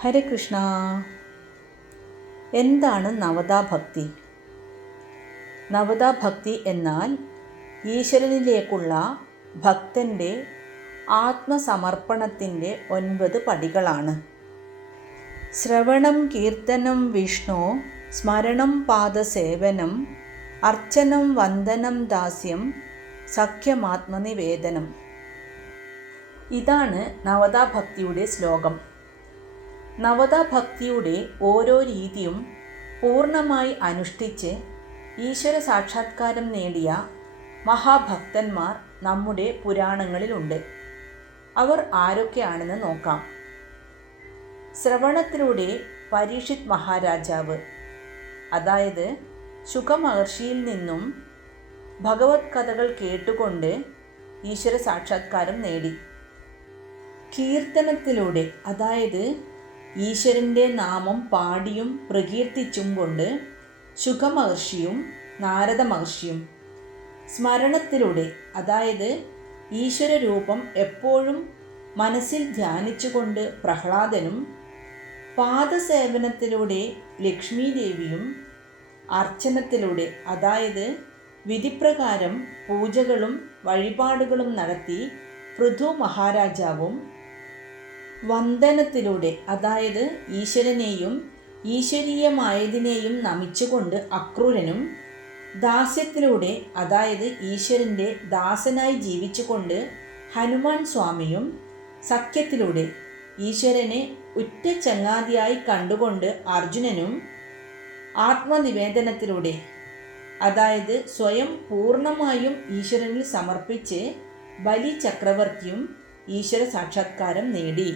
ഹരേ കൃഷ്ണ. എന്താണ് നവതാഭക്തി? നവതാഭക്തി എന്നാൽ ഈശ്വരനിലേക്കുള്ള ഭക്തൻ്റെ ആത്മസമർപ്പണത്തിൻ്റെ 9 പടികളാണ്. ശ്രവണം കീർത്തനം വിഷ്ണു, സ്മരണം പാദസേവനം, അർച്ചനം വന്ദനം ദാസ്യം, സഖ്യമാത്മനിവേദനം. ഇതാണ് നവതാഭക്തിയുടെ ശ്ലോകം. നവതാഭക്തിയുടെ ഓരോ രീതിയും പൂർണ്ണമായി അനുഷ്ഠിച്ച് ഈശ്വര സാക്ഷാത്കാരം നേടിയ മഹാഭക്തന്മാർ നമ്മുടെ പുരാണങ്ങളിലുണ്ട്. അവർ ആരൊക്കെയാണെന്ന് നോക്കാം. ശ്രവണത്തിലൂടെ പരീക്ഷിത് മഹാരാജാവ്, അതായത് ശുകമഹർഷിയിൽ നിന്നും ഭഗവത് കഥകൾ കേട്ടുകൊണ്ട് ഈശ്വര സാക്ഷാത്കാരം നേടി. കീർത്തനത്തിലൂടെ, അതായത് ഈശ്വരൻ്റെ നാമം പാടിയും പ്രകീർത്തിച്ചും കൊണ്ട് ശുകമഹർഷിയും നാരദ മഹർഷിയും. സ്മരണത്തിലൂടെ, അതായത് ഈശ്വര രൂപം എപ്പോഴും മനസ്സിൽ ധ്യാനിച്ചുകൊണ്ട് പ്രഹ്ലാദനും. പാദസേവനത്തിലൂടെ ലക്ഷ്മി ദേവിയും. അർച്ചനത്തിലൂടെ, അതായത് വിധിപ്രകാരം പൂജകളും വഴിപാടുകളും നടത്തി പൃഥു മഹാരാജാവും. വന്ദനത്തിലൂടെ, അതായത് ഈശ്വരനെയും ഈശ്വരീയമായതിനെയും നമിച്ചുകൊണ്ട് അക്രൂരനും. ദാസ്യത്തിലൂടെ, അതായത് ഈശ്വരൻ്റെ ദാസനായി ജീവിച്ചുകൊണ്ട് ഹനുമാൻ സ്വാമിയും. സഖ്യത്തിലൂടെ, ഈശ്വരനെ ഉറ്റ ചങ്ങാതിയായി കണ്ടുകൊണ്ട് അർജുനനും. ആത്മനിവേദനത്തിലൂടെ, അതായത് സ്വയം പൂർണ്ണമായും ഈശ്വരനിൽ സമർപ്പിച്ച് ബലി ചക്രവർത്തിയും ഈശ്വര സാക്ഷാത്കാരം നേടി.